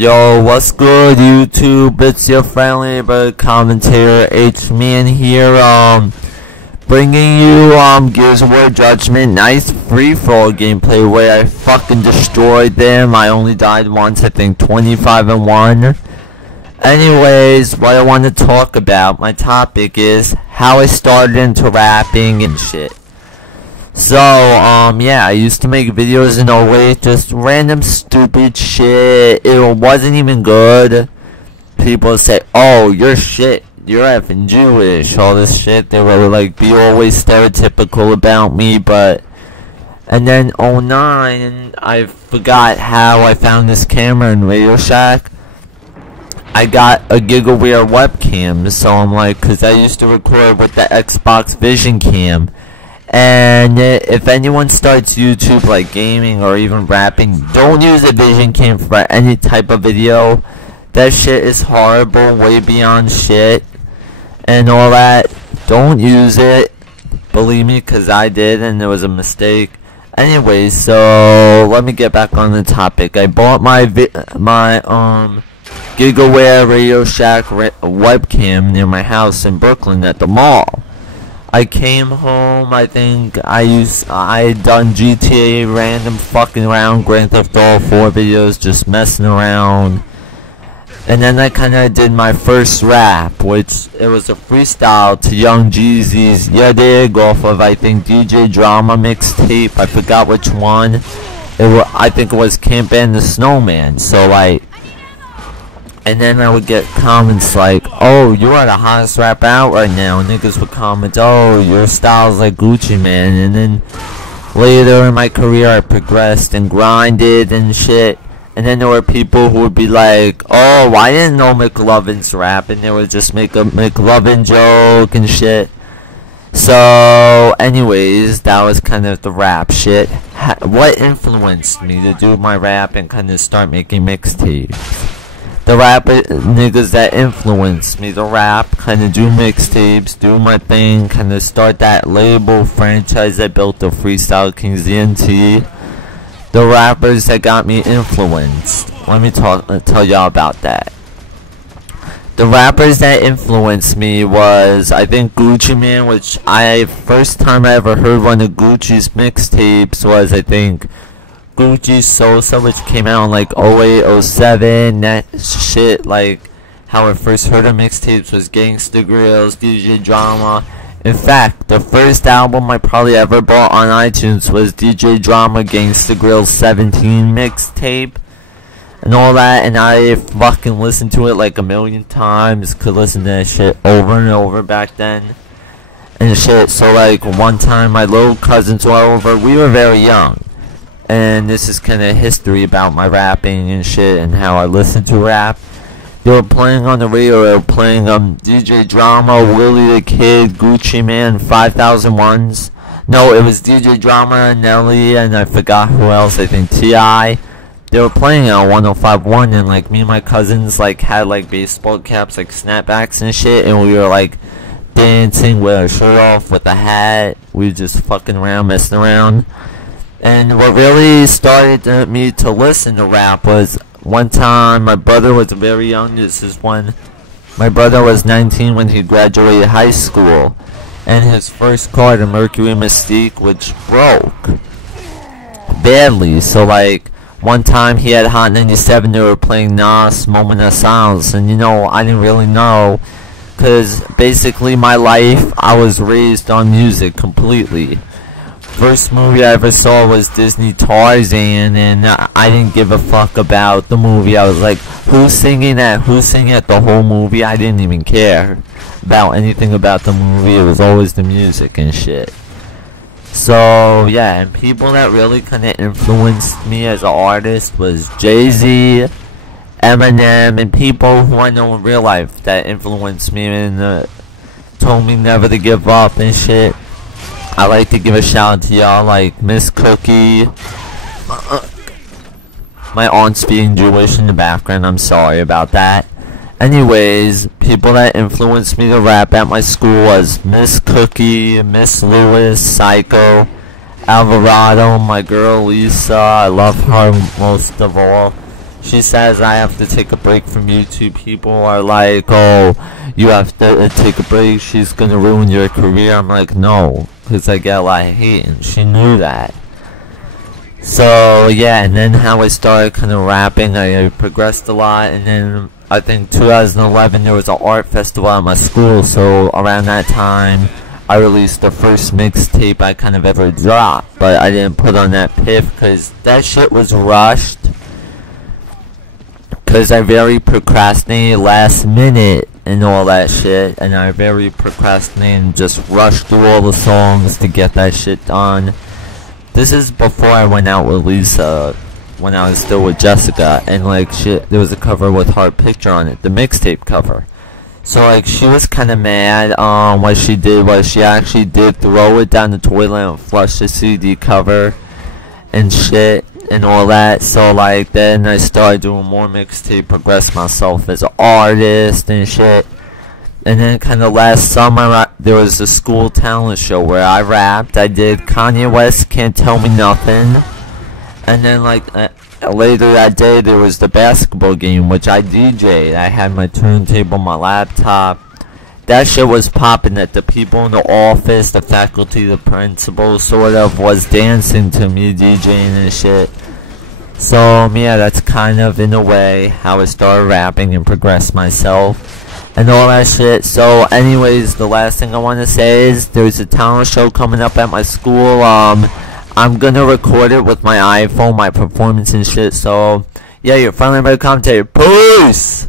Yo, what's good, YouTube? It's your friendly but commentator H-Man here, bringing you, Gears of War Judgment. Nice free-for-all gameplay where I fucking destroyed them. I only died once, I think 25-1. Anyways, what I want to talk about, my topic is how I started into rapping and shit. So, yeah, I used to make videos in 08, just random stupid shit. It wasn't even good. People say, oh, you're shit, you're effing Jewish, all this shit. They were like, be always stereotypical about me, but... And then 09, and I forgot how I found this camera in Radio Shack. I got a GigaWare webcam, so I'm like, cause I used to record with the Xbox Vision Cam. And if anyone starts YouTube like gaming or even rapping, don't use a Vision Cam for any type of video. That shit is horrible, way beyond shit and all that. Don't use it, believe me, cause I did and it was a mistake. Anyways, so let me get back on the topic. I bought my GigaWare Radio Shack webcam near my house in Brooklyn at the mall. I came home, I think I had done GTA random fucking around, Grand Theft Auto 4 videos, just messing around. And then I kinda did my first rap, which it was a freestyle to Young Jeezy's Yeah Dig off of, I think, DJ Drama mixtape. I forgot which one. I think it was Camp and the Snowman. So like, and then I would get comments like, oh, you are the hottest rap out right now. Niggas would comment, oh, your style's like Gucci Man. And then later in my career I progressed and grinded and shit. And then there were people who would be like, oh, I didn't know McLovin's rap. And they would just make a McLovin joke and shit. So anyways, that was kind of the rap shit. What influenced me to do my rap and kind of start making mixtapes? The rap niggas that influenced me to rap, kind of do mixtapes, do my thing, kind of start that label franchise I built, the Freestyle Kings ENT. The rappers that got me influenced. Let me tell y'all about that. The rappers that influenced me was, I think, Gucci Man, which first time I ever heard one of Gucci's mixtapes was, I think, Gucci Sosa, which came out in like 08, 07, that shit, like, how I first heard of mixtapes was Gangsta Grills, DJ Drama. In fact, the first album I probably ever bought on iTunes was DJ Drama Gangsta Grills 17 mixtape, and all that, and I fucking listened to it like a million times, could listen to that shit over and over back then, and shit. So like, one time my little cousins were over, we were very young. And this is kind of history about my rapping and shit and how I listen to rap. They were playing on the radio, they were playing DJ Drama, Willie the Kid, Gucci Man, 5001s. No, it was DJ Drama, Nelly, and I forgot who else, I think T.I. They were playing on 105.1, and like me and my cousins like had like baseball caps, like snapbacks and shit, and we were like dancing with our shirt off, with a hat. We were just fucking around, messing around. And what really started me to listen to rap was one time my brother was very young. This is when my brother was 19 when he graduated high school. And his first car, the Mercury Mystique, which broke badly. So like, one time he had Hot 97, they were playing Nas, Moment of Silence. And you know, I didn't really know. Because basically my life, I was raised on music completely. First movie I ever saw was Disney Tarzan, and I didn't give a fuck about the movie. I was like, who's singing that? Who's singing it? The whole movie? I didn't even care about anything about the movie. It was always the music and shit. So yeah, and people that really kind of influenced me as an artist was Jay-Z, Eminem, and people who I know in real life that influenced me and told me never to give up and shit. I like to give a shout out to y'all like Miss Cookie. My aunt's being Jewish in the background, I'm sorry about that. Anyways, people that influenced me to rap at my school was Miss Cookie, Miss Lewis, Psycho, Alvarado, my girl Lisa, I love her most of all. She says I have to take a break from YouTube. People are like, oh, you have to take a break. She's gonna ruin your career. I'm like, no, because I get a lot of hate, and she knew that. So yeah, and then how I started kind of rapping, I progressed a lot, and then I think 2011 there was an art festival at my school, so around that time I released the first mixtape I kind of ever dropped, but I didn't put on that piff because that shit was rushed, because I very procrastinated last minute and all that shit, and I very procrastinated and just rushed through all the songs to get that shit done. This is before I went out with Lisa, when I was still with Jessica, and like shit, there was a cover with Heart Picture on it, the mixtape cover. So like she was kind of mad. What she did was she actually did throw it down the toilet and flush the CD cover and shit and all that. So like then I started doing more mixtape, progress myself as an artist and shit. And then kind of last summer there was a school talent show where I rapped. I did Kanye West Can't Tell Me Nothing. And then like later that day there was the basketball game, which I DJ'd. I had my turntable, my laptop. That shit was popping, that the people in the office, the faculty, the principal sort of was dancing to me DJing and shit. So yeah, that's kind of in a way how I started rapping and progressed myself and all that shit. So anyways, the last thing I want to say is there's a talent show coming up at my school. I'm gonna record it with my iPhone, my performance and shit. So yeah, your friendly commentator. Peace!